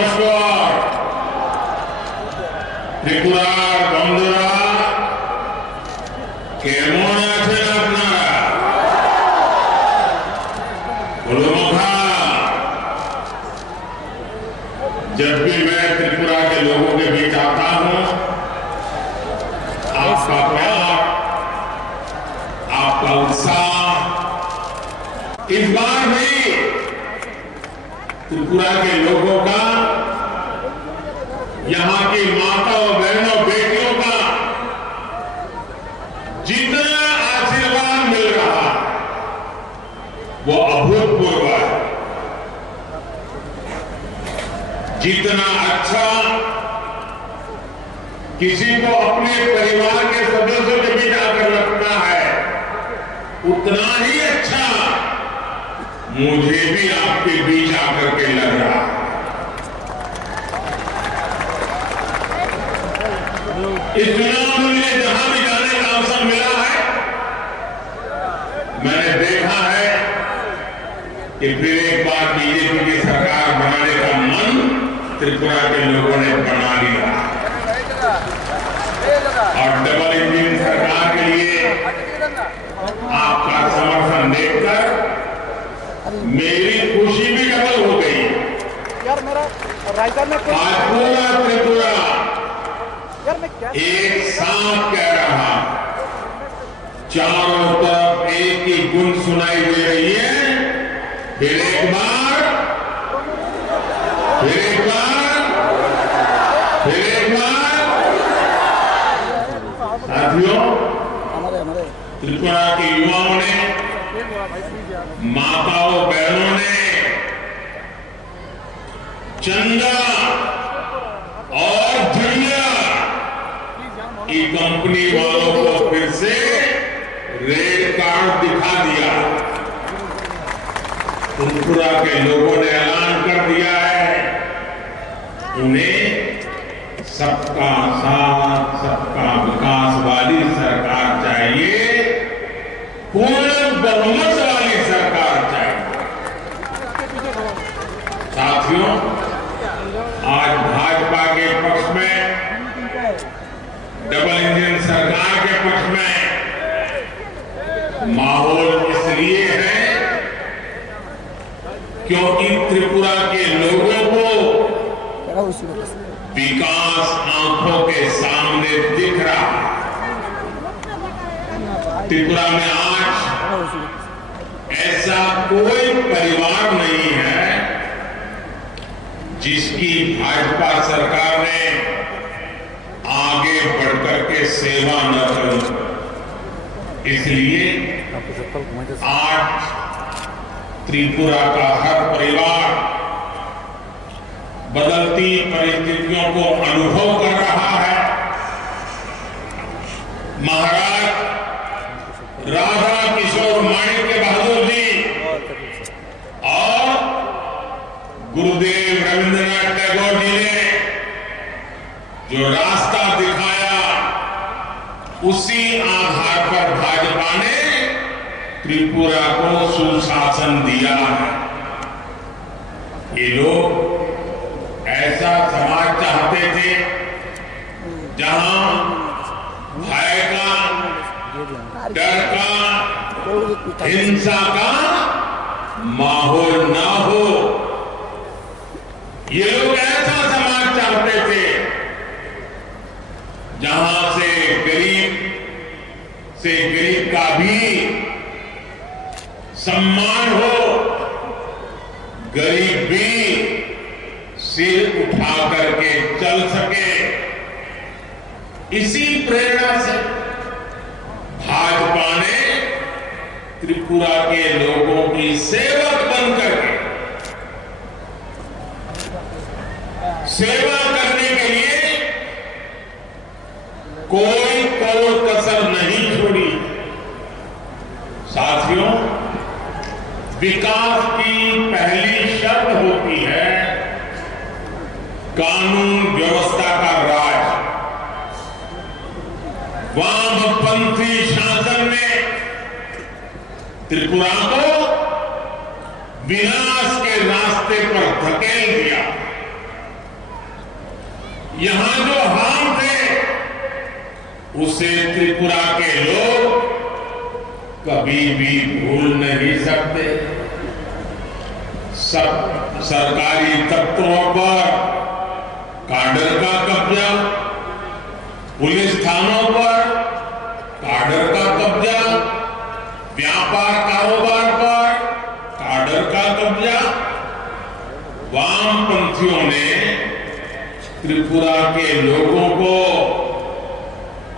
নমস্কার। ত্রিপুরার বন্ধুরা কেমন আছেন আপনারা? गुरुमुखा, जब भी मैं त्रिपुरा के लोगों के बीच आता हूं, आपका प्यार, आपका उत्साह, इस बार भी त्रिपुरा के लोगों का, यहां की माताओं, बहनों, बेटियों का जितना आशीर्वाद मिल रहा है वो अभूतपूर्व है। जितना अच्छा किसी को अपने परिवार के सदस्यों के बीच आकर लगता है, उतना ही अच्छा मुझे भी आपके बीच आकर के लग रहा है। इस चुनाव में मुझे जहां भी जाने का अवसर मिला है, मैंने देखा है कि फिर एक बार बीजेपी की सरकार बनाने का मन त्रिपुरा के लोगों ने बना लिया और डबल इंजन सरकार के लिए आपका समर्थन देखकर मेरी खुशी भी डबल हो गई। आज पूरा त्रिपुरा एक साथ कह रहा, चारों तरफ एक ही गुण सुनाई दे रही है, फिर एक बार, फिर एक बार, फिर एक बार। साथियों, त्रिपुरा के युवाओं ने, माताओं, बहनों ने चंदा और झंडा की कंपनी वालों को फिर से रेड कार्ड दिखा दिया। त्रिपुरा के लोगों ने ऐलान कर दिया है, उन्हें सबका साथ, सबका विकास वाली सरकार चाहिए, पूर्ण बहुमत वाली सरकार चाहिए। साथियों, आज भाजपा के पक्ष में, डबल इंजन सरकार के पक्ष में माहौल इसलिए है क्योंकि त्रिपुरा के लोगों को विकास आंखों के सामने दिख रहा है। त्रिपुरा में आज ऐसा कोई परिवार नहीं है जिसकी भाजपा सरकार ने आगे बढ़कर के सेवा न करी। इसलिए आज त्रिपुरा का हर परिवार बदलती परिस्थितियों को अनुभव कर रहा है। महाराज राधा किशोर माणिक्य बहादुर जी और गुरुदेव रविंद्रनाथ टैगोर जी ने जो रास्ता दिखाया, उसी आधार पर भाजपा ने त्रिपुरा को सुशासन दिया है। ये लोग ऐसा समाज चाहते थे जहां भय का, डर का, हिंसा का माहौल ना हो। ये लोग ऐसा समाज चाहते थे जहां से गरीब का भी सम्मान हो, गरीब भी सिर उठा करके चल सके। इसी प्रेरणा से भाजपा ने त्रिपुरा के लोगों की सेवक बनकर के सेवा करने के लिए कोई कसर नहीं छोड़ी। साथियों, विकास की पहली शर्त होती है कानून व्यवस्था का राज। वामपंथी शासन ने त्रिपुरा को विनाश के रास्ते पर धकेल दिया। यहां जो हाल थे उसे त्रिपुरा के लोग कभी भी भूल नहीं सकते। सब सरकारी दफ्तरों पर काडर का कब्जा, पुलिस थानों पर काडर का कब्जा, व्यापार कारोबार पर काडर का कब्जा। वामपंथियों ने त्रिपुरा के लोगों को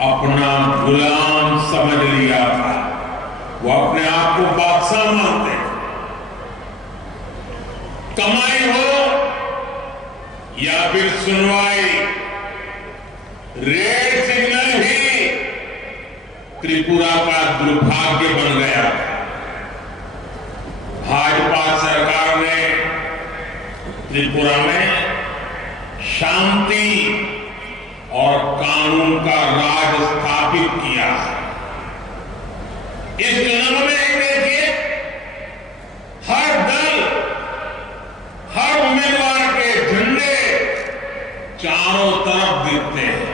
अपना गुलाम समझ लिया था। वो अपने आप को बादशाह मानते हैं। कमाई हो या फिर सुनवाई, रेड सिग्नल ही त्रिपुरा का दुर्भाग्य बन गया। भाजपा सरकार ने त्रिपुरा में शांति और कानून का राज स्थापित किया है। इस चुनाव में देखिए, हर दल, हर उम्मीदवार के झंडे चारों तरफ दिखते हैं।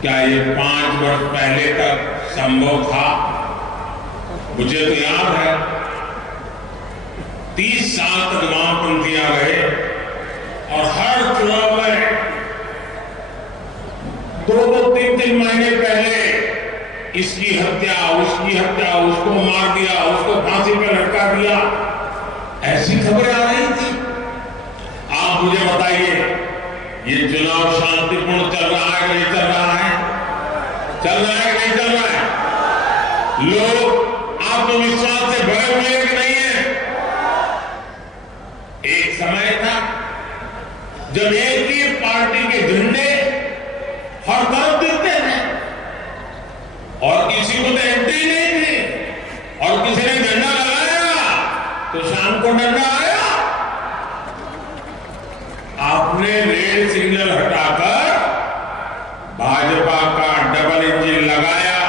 क्या ये 5 वर्ष पहले तक संभव था? मुझे तो याद है 30 साल तक वामपंथियां रहे और हर चुनाव में 2-2, 3-3 महीने पहले इसकी हत्या, उसकी हत्या, उसको मार दिया, उसको फांसी पर लटका दिया, ऐसी खबरें आ रही थी। आप मुझे बताइए, ये चुनाव शांतिपूर्ण चल रहा है कि नहीं चल रहा है? चल रहा है कि नहीं चल रहा है? लोग आत्मविश्वास से भरे हुए हैं कि नहीं है? एक समय था जब एक ही पार्टी के झंडे हर तरफ दिखते थे और किसी को तो एंट्री नहीं थी, और किसी ने झंडा लगाया तो शाम को डंडा आया। आपने रेड सिग्नल हटाकर भाजपा का डबल इंजन लगाया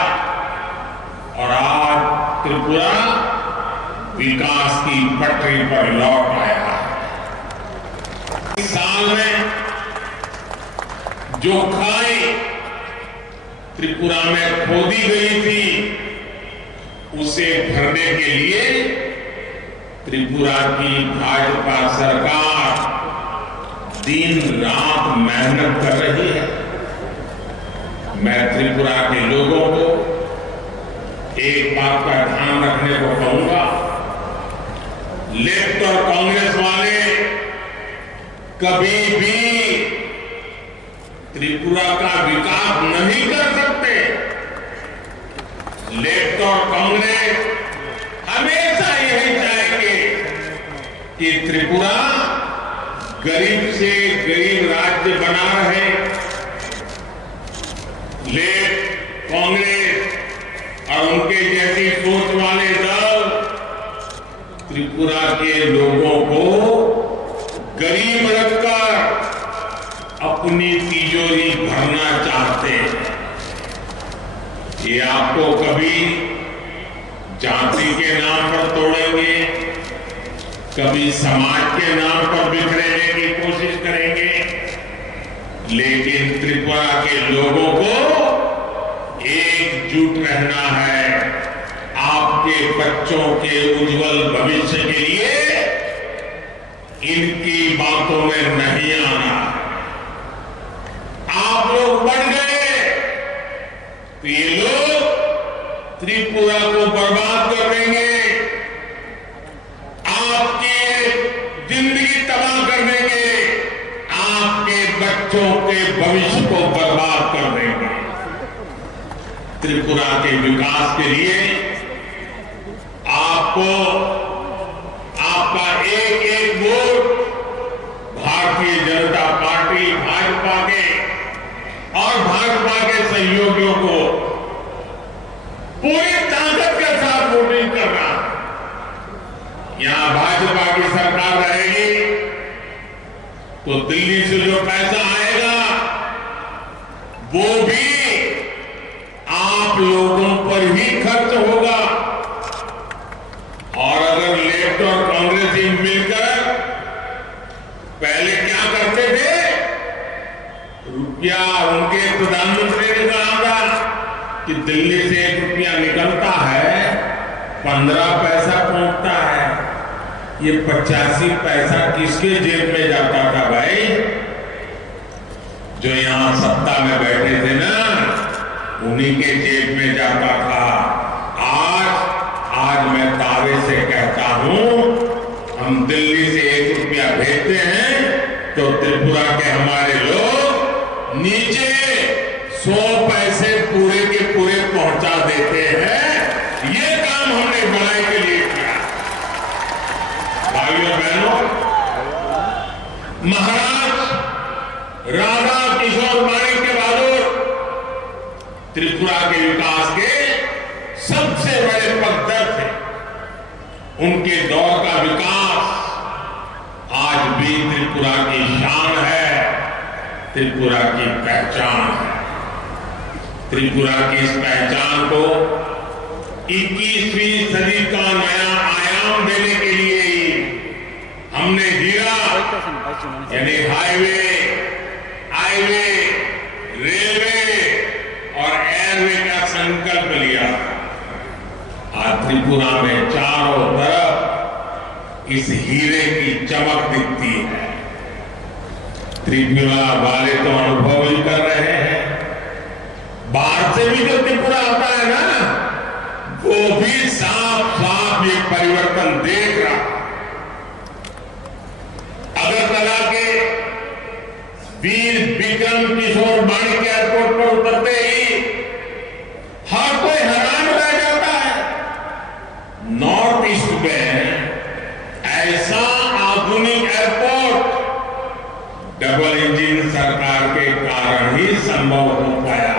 और आज त्रिपुरा विकास की पटरी पर लौट आया। इस साल में जो खाई त्रिपुरा में खोदी गई थी, उसे भरने के लिए त्रिपुरा की भाजपा सरकार दिन रात मेहनत कर रही है। मैं त्रिपुरा के लोगों को एक बात का ध्यान रखने को कहूंगा, लेफ्ट और कांग्रेस वाले कभी भी त्रिपुरा का विकास नहीं कर सकते। लेफ्ट और कांग्रेस हमेशा यही चाहेंगे कि त्रिपुरा गरीब से गरीब राज्य बना रहे। लेफ्ट, कांग्रेस और उनके जैसी सोच वाले दल त्रिपुरा के लोगों को गरीब रखकर अपनी तिजोरी भरना चाहते हैं। ये आपको कभी जाति के नाम पर तोड़ेंगे, कभी समाज के नाम पर बिखरेने की कोशिश करेंगे, लेकिन त्रिपुरा के लोगों को एकजुट रहना है। आपके बच्चों के उज्जवल भविष्य के लिए इनकी बातों में नहीं आना। आप लोग बढ़ गए तो ये लोग त्रिपुरा को बर्बाद कर देंगे, आपकी जिंदगी तबाह कर देंगे, आपके बच्चों के भविष्य को बर्बाद कर देंगे। त्रिपुरा के विकास के लिए आपको आपका एक एक वोट भारतीय जनता पार्टी, भाजपा के और भाजपा के सहयोगियों को पूरी ताकत के साथ वोटिंग करना। यहां भाजपा की सरकार रहेगी तो दिल्ली से जो पैसा आएगा वो भी आप लोगों पर ही खर्च होगा। और अगर लेफ्ट और कांग्रेस मिलकर पहले क्या करते थे, जाता है 15 पैसा पहुंचता है। ये 85 पैसा किसके जेब में जाता था भाई? जो यहां सत्ता में बैठे थे ना, उन्हीं के जेब में जाता था। आज मैं दावे से कहता हूं, हम दिल्ली से 1 रुपया भेजते हैं तो त्रिपुरा के हमारे लोग नीचे 100 पैसे पूरे के पूरे पहुंचा देते हैं। ये काम हमने बढ़ाई के लिए किया। भाइयों बहनों, महाराज राधा किशोर माणिक्य बहादुर त्रिपुरा के विकास के सबसे बड़े पगडंड थे। उनके दौर का विकास आज भी त्रिपुरा की शान है, त्रिपुरा की पहचान है। त्रिपुरा की इस पहचान को 21वीं सदी का नया आयाम देने के लिए ही हमने हीरा यानी हाईवे, रेलवे और एयरवे का संकल्प लिया। आज त्रिपुरा में चारों तरफ इस हीरे की चमक दिखती है। त्रिपुरा वाले तो अनुभव ही कर रहे हैं। बाहर से भी जो त्रिपुरा आता है ना, वो भी साफ ये परिवर्तन देख रहा। अगरतला के वीर विक्रम किशोर माणिक्य एयरपोर्ट पर उतरते ही हर कोई हैरान रह जाता है। नॉर्थ ईस्ट में ऐसा आधुनिक एयरपोर्ट डबल इंजन सरकार के कारण ही संभव हो पाया।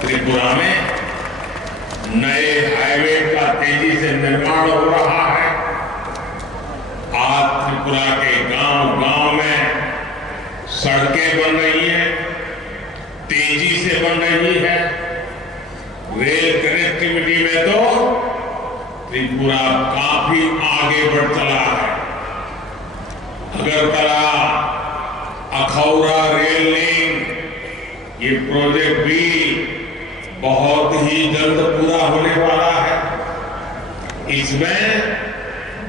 त्रिपुरा में नए हाईवे का तेजी से निर्माण हो रहा है। आज त्रिपुरा के गांव-गांव में सड़कें बन रही हैं, तेजी से बन रही है। रेल कनेक्टिविटी में तो त्रिपुरा काफी आगे बढ़ चला है। अगरतला अखौरा रेल लिंक ये प्रोजेक्ट भी बहुत ही जल्द पूरा होने वाला है। इसमें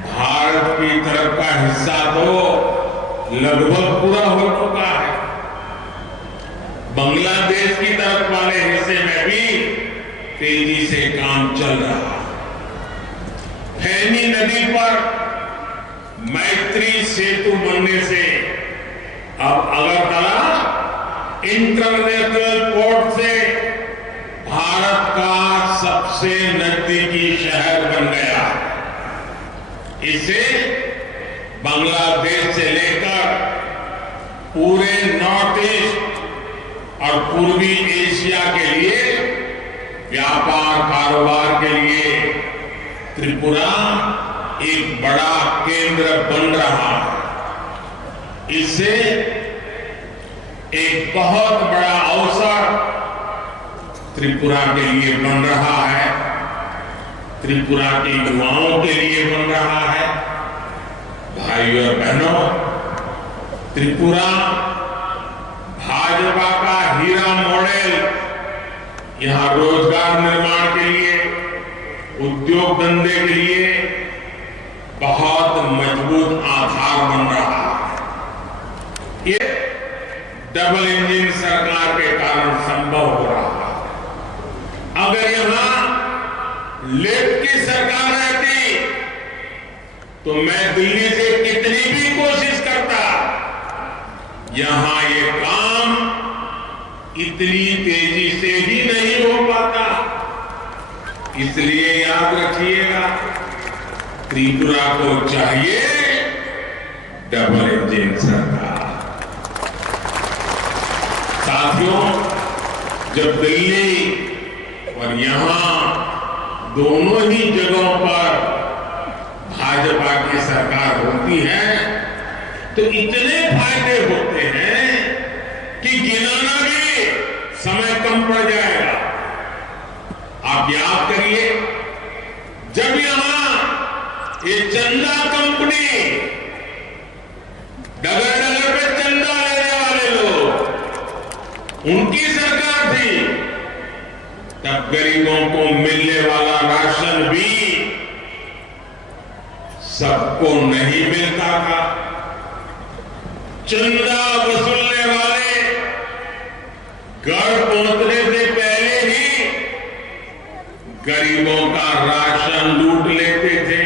भारत की तरफ का हिस्सा तो लगभग पूरा हो चुका है। बांग्लादेश की तरफ वाले हिस्से में भी तेजी से काम चल रहा है। फैनी नदी पर मैत्री सेतु बनने से अब अगरतला इंटरनेशनल पोर्ट से भारत का सबसे नजदीकी शहर बन गया। इससे बांग्लादेश से लेकर पूरे नॉर्थ ईस्ट और पूर्वी एशिया के लिए व्यापार कारोबार के लिए त्रिपुरा एक बड़ा केंद्र बन रहा है। इससे एक बहुत बड़ा अवसर त्रिपुरा के लिए बन रहा है, त्रिपुरा के युवाओं के लिए बन रहा है। भाइयों और बहनों, त्रिपुरा भाजपा का हीरा मॉडल यहां रोजगार निर्माण के लिए, उद्योग धंधे के लिए बहुत मजबूत आधार बन रहा है। ये डबल इंजन सरकार के कारण संभव हो रहा है। अगर यहां लेफ्ट की सरकार रहती तो मैं दिल्ली से कितनी भी कोशिश करता, यहां ये काम इतनी तेजी से ही नहीं हो पाता। इसलिए याद रखिएगा, त्रिपुरा को चाहिए डबल इंजन सरकार। साथियों, जब दिल्ली और यहां दोनों ही जगहों पर भाजपा की सरकार होती है तो इतने फायदे होते हैं कि गिनाना भी समय कम पड़ जाएगा। आप याद करिए, जब यहां ये चंदा कंपनी, डगर डगर पे चंदा लेने वाले लोग, उनकी सरकार थी, तब गरीबों गरीबों को मिलने वाला राशन भी सबको नहीं मिलता था। चंदा वसूलने वाले घर पहुंचने से पहले ही गरीबों का राशन लूट लेते थे।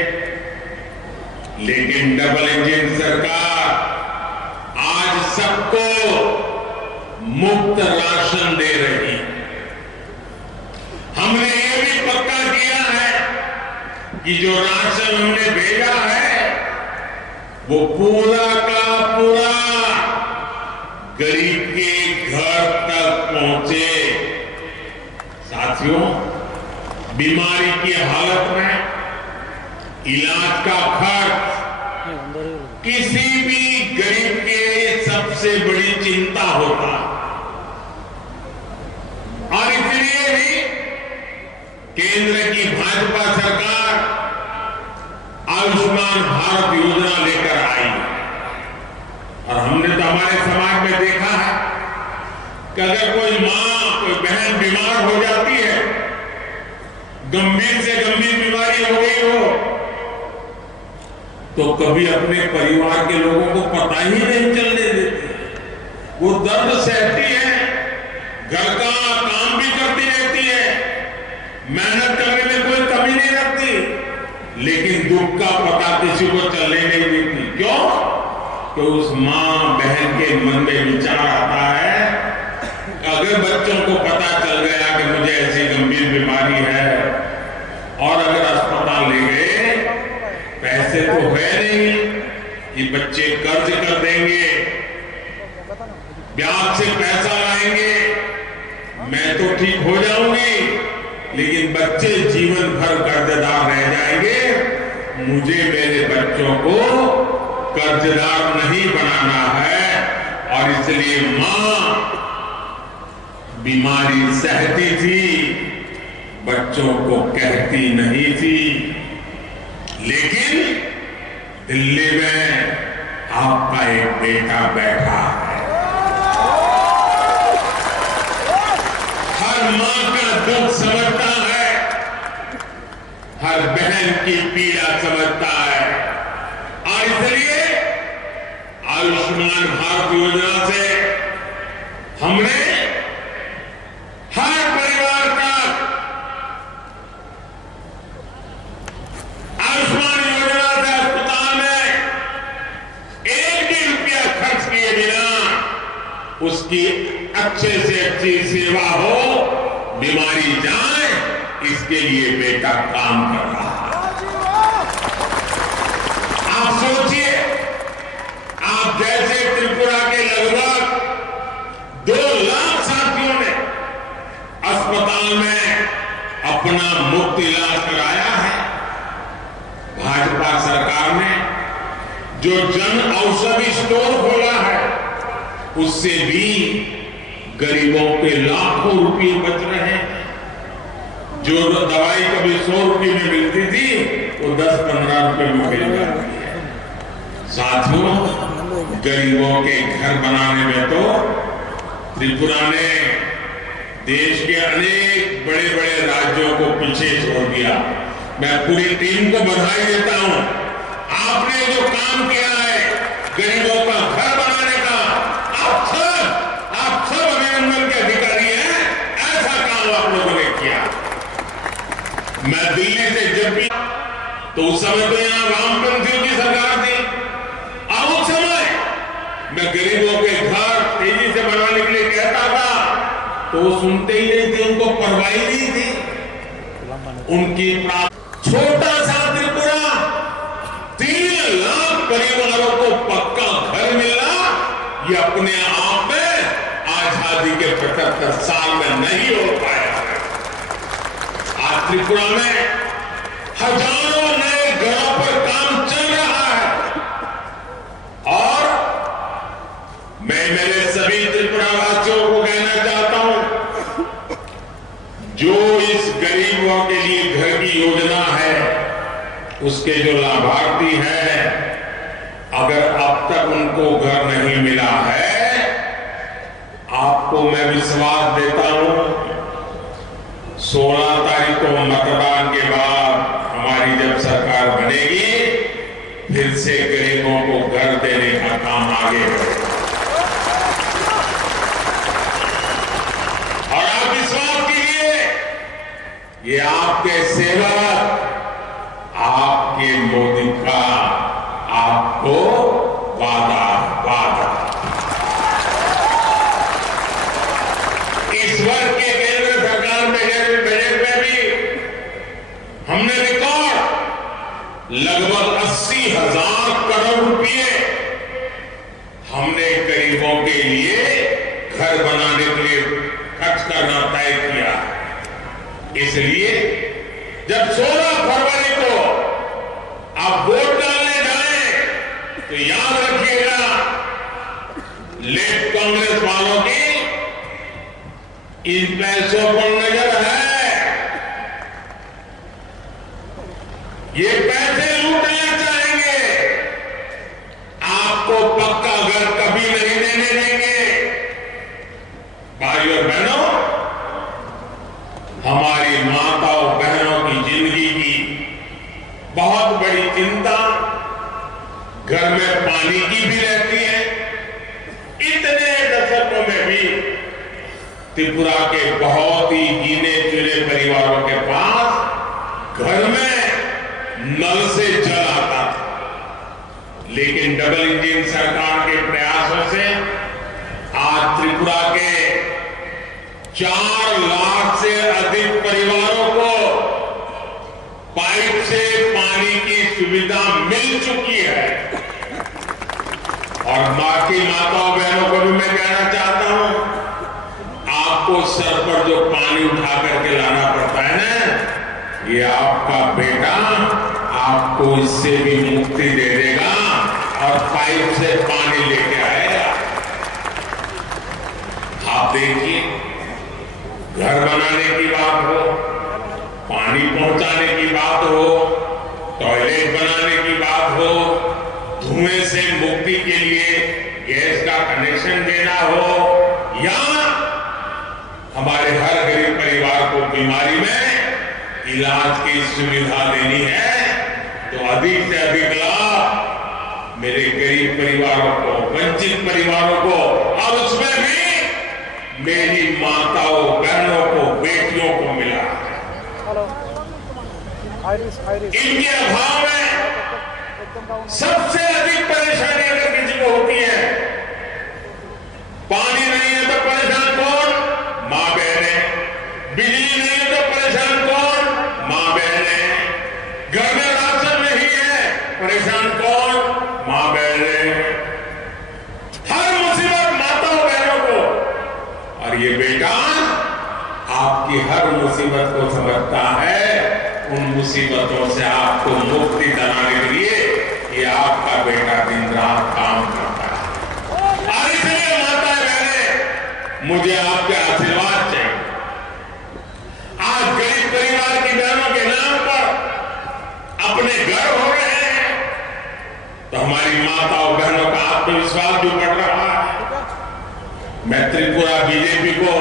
लेकिन डबल इंजन सरकार आज सबको मुफ्त राशन दे रही है। हमने ये भी पक्का किया है कि जो राशन हमने भेजा है वो पूरा का पूरा गरीब के घर तक पहुंचे। साथियों, बीमारी की हालत में इलाज का खर्च किसी भी गरीब के सबसे बड़ी चिंता होता और इसलिए भी केंद्र की भाजपा सरकार आयुष्मान भारत योजना लेकर आई और हमने तो हमारे समाज में देखा है कि अगर कोई मां कोई बहन बीमार हो जाती है, गंभीर से गंभीर बीमारी हो गई हो, तो कभी अपने परिवार के लोगों को पता ही नहीं चलने देती। वो दर्द सहती है, घर का काम भी करती रहती है, मेहनत करने में कोई कमी नहीं रखती, लेकिन दुख का पता किसी को चलने नहीं देती। क्यों? तो उस मां बहन के मन में विचार आता है, अगर बच्चों को पता चल गया कि मुझे ऐसी गंभीर बीमारी है और अगर अस्पताल ले गए, पैसे तो है नहीं कि बच्चे कर्ज कर देंगे, ब्याज से पैसा लाएंगे, मैं तो ठीक हो जाऊंगी, लेकिन बच्चे जीवन भर कर्जदार रह जाएंगे। मुझे मेरे बच्चों को कर्जदार नहीं बनाना है और इसलिए मां बीमारी सहती थी, बच्चों को कहती नहीं थी। लेकिन दिल्ली में आपका एक बेटा बैठा है, हर मां का दुख समझता है, हर बहन की पीड़ा समझता है और इसलिए आयुष्मान भारत योजना से हमने हर परिवार तक आयुष्मान योजना से अस्पताल में एक भी रुपया खर्च किए बिना उसकी अच्छे से अच्छी सेवा हो, बीमारी जाए, इसके लिए बेटा काम कर रहा है। आप सोचिए, आप जैसे त्रिपुरा के लगभग 2 लाख साथियों ने अस्पताल में अपना मुफ्त इलाज कराया है। भाजपा सरकार ने जो जन औषधि स्टोर खोला है, उससे भी गरीबों के लाखों रुपए बच रहे हैं। जो दवाई कभी 100 रुपए में मिलती थी, वो 10-15 रुपए में मिल जाती है। साथियों, गरीबों के घर बनाने में तो त्रिपुरा ने देश के अनेक बड़े बड़े राज्यों को पीछे छोड़ दिया। मैं पूरी टीम को बधाई देता हूं। आपने जो काम किया है गरीबों का घर बनाने का, आप सब अभिनंदन के अधिकारी हैं। ऐसा काम आप लोगों ने किया। मैं दिल्ली से जब भी, तो उस समय तो यहां वामपंथियों की सरकार थी, और उस समय मैं गरीबों के घर तेजी से बनाने के लिए कहता था तो वो सुनते ही नहीं थे, उनको परवाह ही नहीं थी। उनकी छोटा सा त्रिपुरा 3 लाख परिवारों को पक्का घर मिलना, ये अपने आप में आजादी के 75 साल में नहीं हो पाया है। आज त्रिपुरा में हजारों नए घरों पर काम चल रहा है और मैं मेरे सभी त्रिपुरा वासियों को कहना चाहता हूं, जो इस गरीबों के लिए घर की योजना है, उसके जो लाभार्थी हैं, अगर अब तक उनको घर नहीं मिला है, आपको मैं विश्वास देता हूं 16 तारीख को मतदान के बाद हमारी जब सरकार बनेगी, फिर से गरीबों को घर देने का काम आगे बढ़ेगा। और आप विश्वास कीजिए, ये आपके सेवक, आपके मोदी का आपको वादा इस वर्ष के केंद्र सरकार बजट में भी हमने रिकॉर्ड लगभग 80,000 करोड़ रुपए हमने गरीबों के लिए घर बनाने के लिए खर्च करना तय किया। इसलिए जब 16 फरवरी को आप वोट डालने जाएं तो याद रखिएगा, लेफ्ट कांग्रेस वालों की इन पैसों पर नजर है। ये पैसे लूटना चाहेंगे, आपको पक्का घर कभी नहीं देने देंगे। भाइयों और बहनों, हमारी माताओं बहनों की जिंदगी की बहुत बड़ी चिंता घर में पानी की भी रहती है। इतने दशकों में भी त्रिपुरा के बहुत ही गिने चुने परिवारों के पास घर में नल से जल आता था, लेकिन डबल इंजन सरकार के प्रयासों से आज त्रिपुरा के 4 लाख से अधिक परिवारों को पाइप से पानी की सुविधा मिल चुकी है। और बाकी माताओं बहनों को भी मैं कहना चाहता हूं, आपको सर पर जो पानी उठा करके लाना पड़ता है ना, ये आपका बेटा आपको इससे भी मुक्ति दे देगा और पाइप से पानी लेके आएगा। आप देखिए, घर बनाने की बात हो, पानी पहुंचाने की बात हो, टॉयलेट बनाने की बात हो, धुएं से मुक्ति के लिए गैस का कनेक्शन देना हो, या हमारे हर गरीब परिवार को बीमारी में इलाज की सुविधा देनी है, तो अधिक से अधिक लाभ मेरे गरीब परिवारों को, वंचित परिवारों को, और उसमें भी मेरी माताओं बहनों को, बेटियों को मिला। इनके अभाव में सबसे अधिक परेशानी अगर किसी को होती है, पानी नहीं है तो परेशान कौन? मां बहनें। बिजली नहीं है तो परेशान कौन? मां बहनें। घर में राशन नहीं है, परेशान कौन? मां बहनें। हर मुसीबत माताओं बहनों को, और ये बेटा आपकी हर मुसीबत को समझता है। उन मुसीबतों से आपको मुक्ति दिलाने के लिए ये आपका बेटा दिन रात काम करता है। और इसलिए माताएं बहनें, मुझे आपके आशीर्वाद चाहिए। आज गरीब परिवार की बहनों के नाम पर अपने घर हो रहे हैं, तो हमारी माताओं बहनों का आत्मविश्वास भी बढ़ रहा है। मैं त्रिपुरा बीजेपी को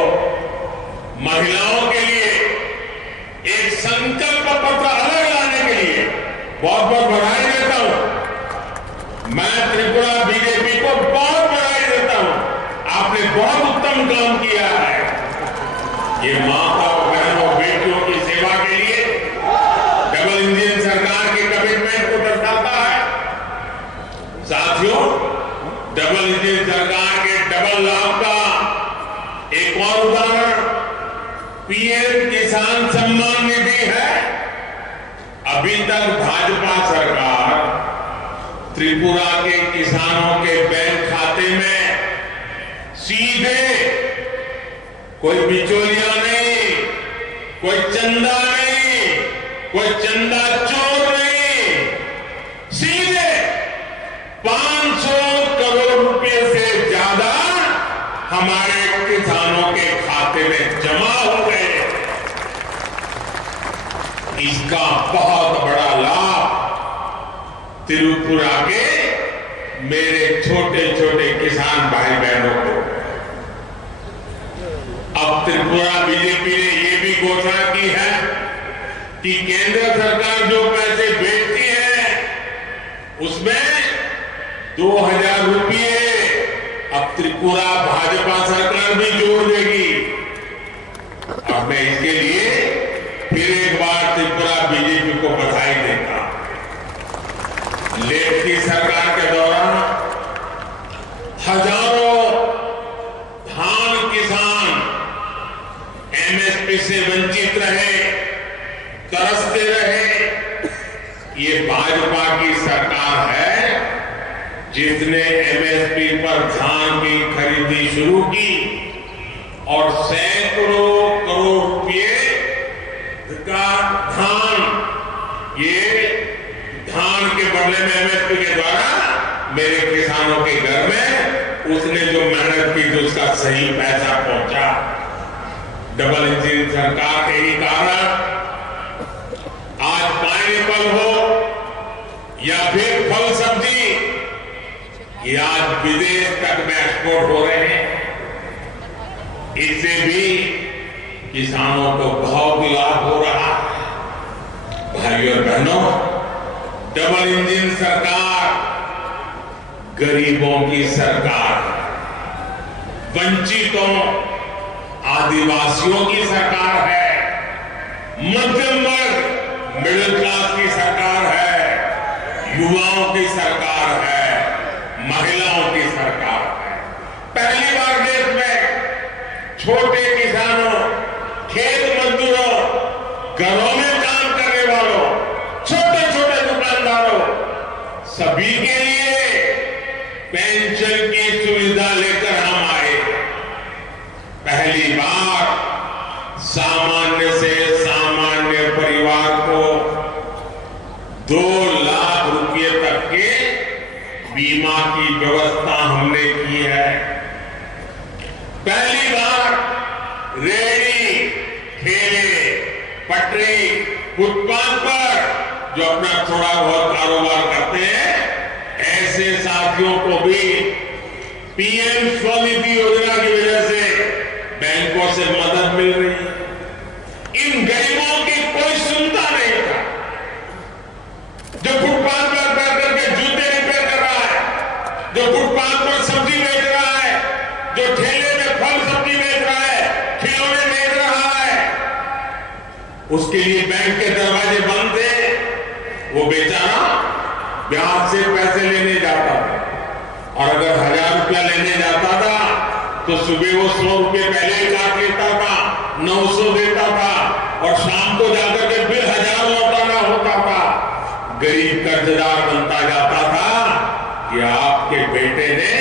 महिलाओं के लिए एक संकल्प पत्र अलग लाने के लिए बहुत बहुत बधाई देता हूं। मैं त्रिपुरा बीजेपी को बहुत बधाई देता हूं, आपने बहुत उत्तम काम किया है। ये माताओं बहनों बेटियों की सेवा के लिए डबल इंजन सरकार के कमिटमेंट को दर्शाता है। साथियों, डबल इंजन सरकार के डबल लाभ का एक और उदाहरण पीएम किसान सम्मान निधि है। अभी तक भाजपा सरकार त्रिपुरा के किसानों के बैंक खाते में सीधे, कोई बिचौलिया नहीं, कोई चंदा नहीं, कोई चंदा चोर नहीं, सीधे 500 करोड़ रुपए से ज्यादा हमारे किसानों के खाते में जमा हो गए। इसका बहुत बड़ा लाभ त्रिपुरा के मेरे छोटे छोटे किसान भाई बहनों को। अब त्रिपुरा बीजेपी ने ये भी घोषणा की है कि केंद्र सरकार जो पैसे भेजती है उसमें 2000 रुपये अब त्रिपुरा भाजपा सरकार भी जोड़ देगी। अब मैं इसके लिए फिर एक बार त्रिपुरा बीजेपी को बधाई देता हूं। लेफ्ट की सरकार के दौरान हजारों धान किसान एमएसपी से वंचित रहे, तरसते रहे। ये भाजपा की सरकार है जिसने एमएसपी पर धान की खरीदी शुरू की और सैकड़ों करोड़ रुपए का धान, ये धान के बदले में एमएसपी के द्वारा मेरे किसानों के घर में उसने जो मेहनत की तो उसका सही पैसा पहुंचा। डबल इंजन सरकार के ही कारण आज पाइनएप्पल हो या फिर फल सब्जी, ये आज विदेश तक में एक्सपोर्ट हो रहे हैं। इससे भी किसानों को बहुत लाभ हो रहा है। भाइयों और बहनों, डबल इंजन सरकार गरीबों की सरकार है, वंचितों आदिवासियों की सरकार है, मध्यम वर्ग मिडिल क्लास की सरकार है, युवाओं की सरकार है, महिलाओं की सरकार है। पहली बार देश में छोटे किसानों, खेत मजदूरों, घरों में काम करने वालों, छोटे छोटे दुकानदारों, सभी के लिए पेंशन की सुविधा लेकर हम आए। पहली बार सामान्य से सामान्य परिवार को 2 लाख रुपए तक के बीमा की व्यवस्था हमने की है। पहली बार रेहड़ी, ठेले, पटरी, फुटपाथ पर जो अपना थोड़ा बहुत कारोबार करते हैं, ऐसे साथियों को भी पीएम स्वनिधि योजना की वजह से बैंकों से मदद मिल रही है। इन गरीबों की कोई सुनता नहीं था। जो फुटपाथ पर बैठ करके जूते रिपेयर कर रहा है, जो फुटपाथ पर सब्जी बेच रहा है, जो ठेले में फल सब्जी बेच रहा है, खिलौने बेच रहा है, उसके लिए बैंक के दरवाजे बंद थे। वो बेचारा ब्याज से पैसे लेने जाता था और अगर 1000 रुपया लेने जाता था तो सुबह वो 100 रुपये पहले काट लेता था, 900 देता था और शाम को जाकर के फिर 1000 लौटाना होता था। गरीब कर्जदार बनता जाता था कि आपके बेटे ने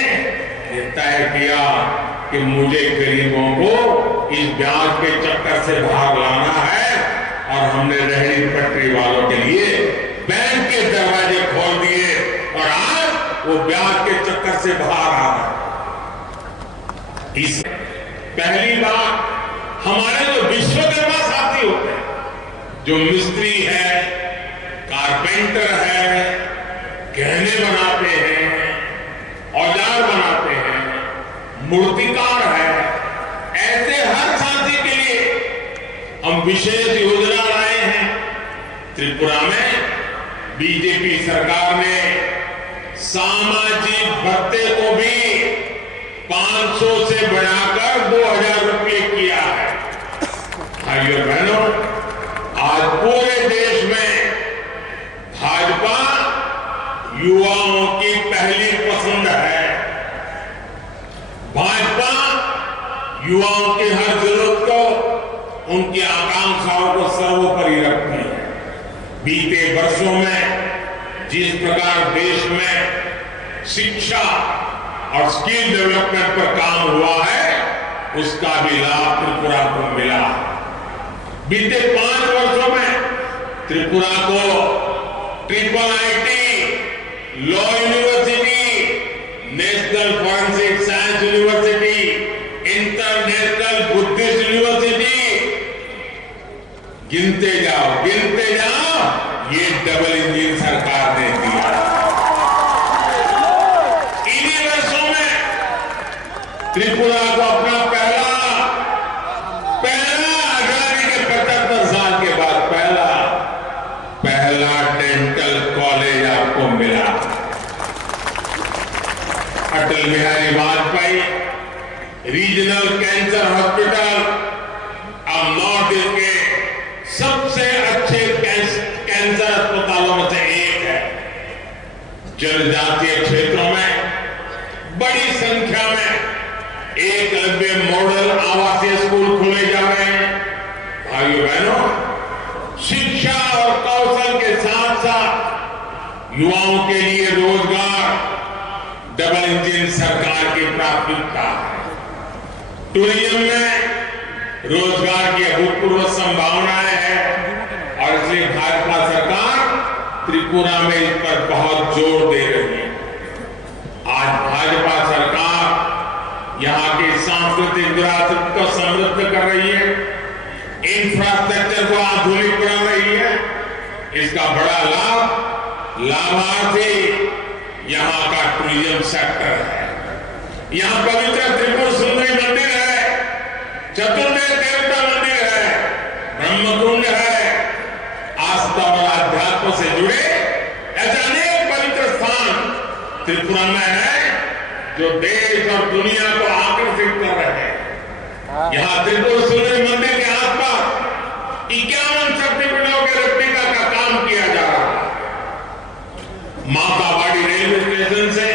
तय किया कि मुझे गरीबों को इस ब्याज के चक्कर से बाहर लाना है और हमने रेहड़ी पटरी वालों के लिए बैंक के दरवाजे खोल दिए और आज वो ब्याज के चक्कर से बाहर आ रहा है। इस पहली बार हमारे जो विश्वकर्मा साथी होते हैं, जो मिस्त्री है, कारपेंटर है, गहने बनाते हैं, औजार बनाते हैं, मूर्तिकार है, ऐसे हर साथी के लिए हम विशेष योजना लाए हैं। त्रिपुरा में बीजेपी सरकार ने सामाजिक भत्ते को भी 500 से बढ़ाकर 2000 रुपये किया है। भाइयों बहनों, आज पूरे देश में भाजपा युवाओं की पहली पसंद है। भाजपा युवाओं की हर जरूरत को, उनकी आकांक्षाओं को सर्वोपरि रखती है। बीते वर्षों में जिस प्रकार देश में शिक्षा और स्किल डेवलपमेंट पर काम हुआ है, उसका भी लाभ त्रिपुरा को मिला। बीते 5 वर्षों में त्रिपुरा को IIT, law university, national forensic science university, international Buddhist university, गिनते जाओ, ये डबल इंजन सरकार ने दिया। इन्हीं वर्षों में त्रिपुरा को अपना पहला आजादी के पहला डेंटल कॉलेज आपको मिला। Atal Bihari Vajpayee regional cancer hospital अब नॉर्थ ईस्ट के सबसे अच्छे कैंसर अस्पतालों में से एक है। जनजातीय क्षेत्रों में बड़ी संख्या में एकलव्य मॉडल आवासीय स्कूल खोले जा रहे हैं। भाइयों बहनों, शिक्षा और कौशल के साथ साथ युवाओं के लिए रोजगार डबल इंजन सरकार की प्राथमिकता है। टूरिज्म में रोजगार की अभूतपूर्व संभावनाएं हैं और इसलिए भाजपा सरकार त्रिपुरा में इस पर बहुत जोर दे रही है। आज भाजपा सरकार यहां की सांस्कृतिक विरासत को समृद्ध कर रही है, इंफ्रास्ट्रक्चर को आधुनिक बना रही है। इसका बड़ा लाभ लाभार्थी यहां का टूरिज्म सेक्टर है। यहां पवित्र त्रिपुर सुंदरी मंदिर है, चतुर्वेद देवता मंदिर है, ब्रह्मकुंड है। आस्था और आध्यात्म से जुड़े ऐसे अनेक पवित्र स्थान त्रिपुरा में है जो देश और दुनिया को आकर्षित कर रहे हैं। यहां त्रिपुर सुंदरी मंदिर के आसपास 51 शक्तिपीठों के रेप्लिका का काम किया जा रहा है। मातावाड़ी रेलवे स्टेशन से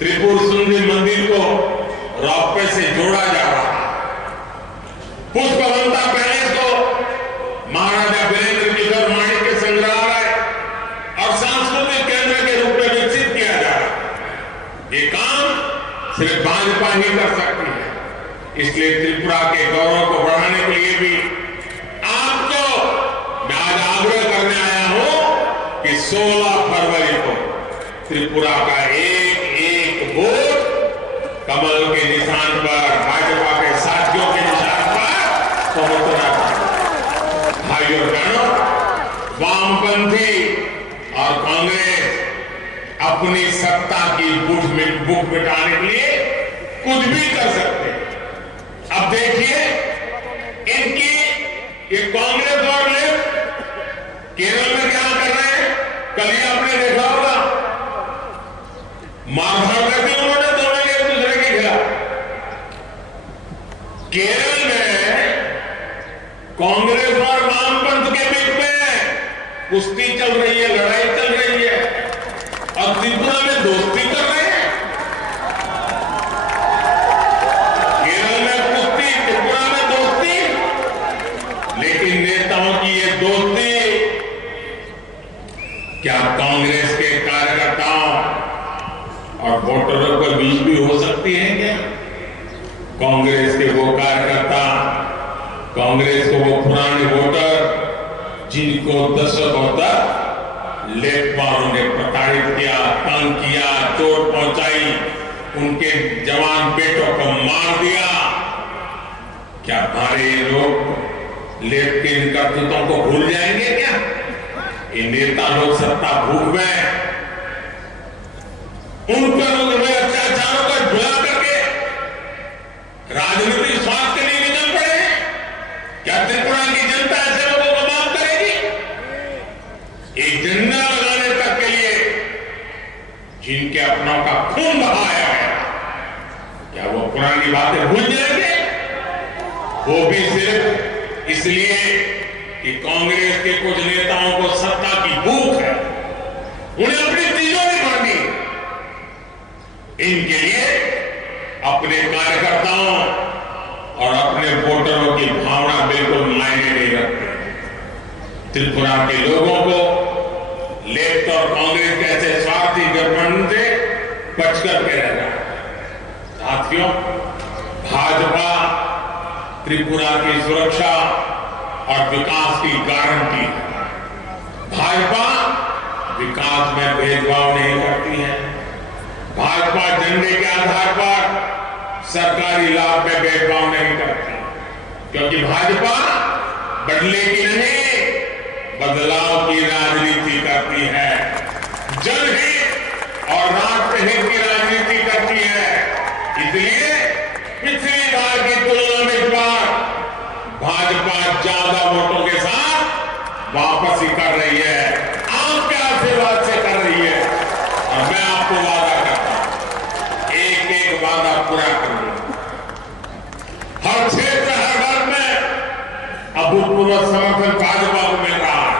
त्रिपुर सुंदरी मंदिर को रॉपवे से जोड़ा जा रहा है। पुष्पवंता पैलेस को महाराजा वीरेंद्र किशोर माणिक्य संग्रहालय और सांस्कृतिक केंद्र के रूप में विकसित किया जा रहा है। ये काम सिर्फ भाजपा ही कर सकती है। इसलिए त्रिपुरा के गौरव को बढ़ाने के लिए भी आपको मैं आज आग्रह करने आया हूं कि 16 फरवरी को त्रिपुरा का एक एक वोट कमल के निशान पर, भाजपा के साथियों के निशान पर पहुंचना चाहिए। भाइयों बहनों, वामपंथी और कांग्रेस अपनी सत्ता की भूख मिटाने के लिए कुछ भी कर सकते हैं। अब देखिए इनकी ये कांग्रेस और लेफ्ट केरल में क्या कर रहे हैं। कल ही आपने देखा होगा, मारधाड़ करती उन्होंने दोनों ने एक दूसरे के खिलाफ। केरल में कांग्रेस और वामपंथ के बीच में कुश्ती चल रही है, लड़ाई चल रही है, और त्रिपुरा में दोस्ती कर रहे हैं। केरल में कुश्ती, त्रिपुरा में दोस्ती। लेकिन नेताओं की ये दोस्ती क्या कांग्रेस के कार्यकर्ताओं और वोटरों के बीच भी हो सकती है क्या? कांग्रेस के वो कार्यकर्ता, कांग्रेस के वो पुराने वोटर जिनको दशकों तक लेफ्टवालों ने प्रताड़ित किया, तंग किया, चोट पहुंचाई, उनके जवान बेटों को मार दिया, क्या हमारे लोग लेफ्ट के इन करतूतों को भूल जाएंगे क्या? ये नेता लोग सत्ता भूख में उन पर हुए अत्याचारों को भुला करके राजनीतिक स्वार्थ के लिए निकल पड़े हैं। क्या त्रिपुरा की जनता ऐसे लोगों को माफ करेगी? एक झंडा लगाने तक के लिए जिनके अपनों का खून बहाया है, क्या वो पुरानी बातें भूल जाएंगे? वो भी सिर्फ इसलिए कि कांग्रेस के कुछ नेताओं को सत्ता की भूख है, उन्हें अपनी तिजोरी भरनी। इनके लिए अपने कार्यकर्ताओं और अपने वोटरों की भावना बिल्कुल मायने नहीं रखती। त्रिपुरा के लोगों को लेफ्ट और कांग्रेस के ऐसे स्वार्थी गठबंधन से बच करके रहना है। साथियों, भाजपा त्रिपुरा की सुरक्षा और विकास की गारंटी है। भाजपा विकास में भेदभाव नहीं करती है। भाजपा झंडे के आधार पर सरकारी लाभ में भेदभाव नहीं करती, क्योंकि भाजपा बदले की नहीं, बदलाव की राजनीति करती है। जनहित और राष्ट्रहित की राजनीति करती है। इसलिए पिछली बार की तुलना में इस बार भाजपा ज्यादा वोटों के साथ वापसी कर रही है, आपके आशीर्वाद से कर रही है। और मैं आपको वादा करता हूं, एक एक वादा पूरा करूंगा। हर क्षेत्र, हर वर्ग में अभूतपूर्व समर्थन भाजपा को मिल रहा है।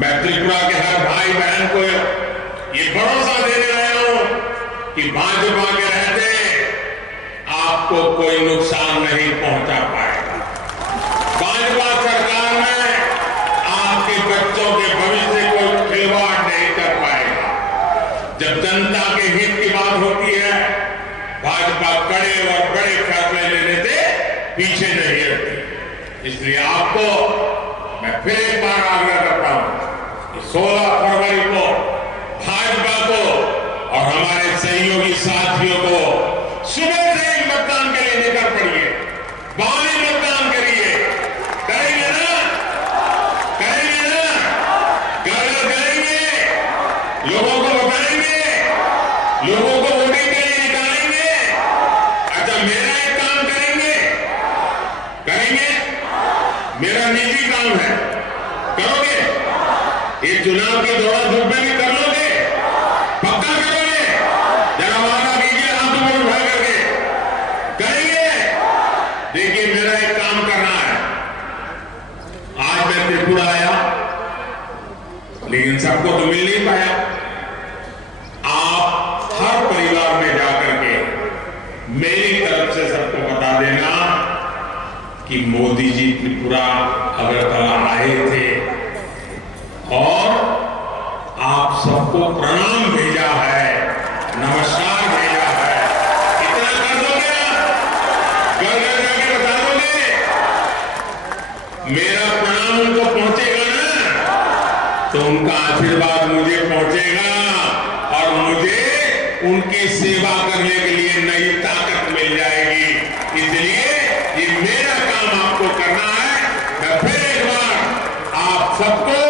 मैं त्रिपुरा के हर भाई बहन को ये भरोसा देने आया हूं कि भाजपा के रहते आपको कोई नुकसान नहीं पहुंचा पाएगा। भाजपा सरकार में आपके बच्चों के भविष्य को खिलवाड़ नहीं कर पाएगा। जब जनता के हित की बात होती है, भाजपा कड़े और बड़े फैसले लेने से पीछे नहीं हटती। इसलिए आपको मैं फिर एक बार आग्रह करता हूं कि 16 फरवरी को भाजपा को और हमारे सहयोगी साथियों को सुबह से ही मतदान के लिए निकल पड़िए, बाहरी मतदान करिए। करेंगे ना? करेंगे ना? घर घर करेंगे, लोगों को बताएंगे, लोगों को वोटिंग के लिए निकालेंगे। अच्छा, मेरा एक काम करेंगे, करेंगे, मेरा निजी काम है, करोगे? ये चुनाव की दौड़ा धूप में भी कर लोगे? पक्का करोगे? जरा वादा कीजिए, हाथ ऊपर उठा करके। करेंगे? देखिए, मेरा एक काम करना है। आज मैं त्रिपुरा आया, लेकिन सबको तो मिल नहीं पाया। आप हर परिवार में जाकर के मेरी तरफ से सबको बता देना कि मोदी जी त्रिपुरा अगरतला आए थे और आप सबको प्रणाम भेजा है, नमस्कार भेजा है। इतना कर दोगे आप? घर घर जाके बता दोगे? मेरा प्रणाम उनको पहुंचेगा ना, तो उनका आशीर्वाद मुझे पहुंचेगा और मुझे उनकी सेवा करने के लिए नई ताकत मिल जाएगी। इसलिए ये मेरा काम आपको करना है। मैं फिर एक बार आप सबको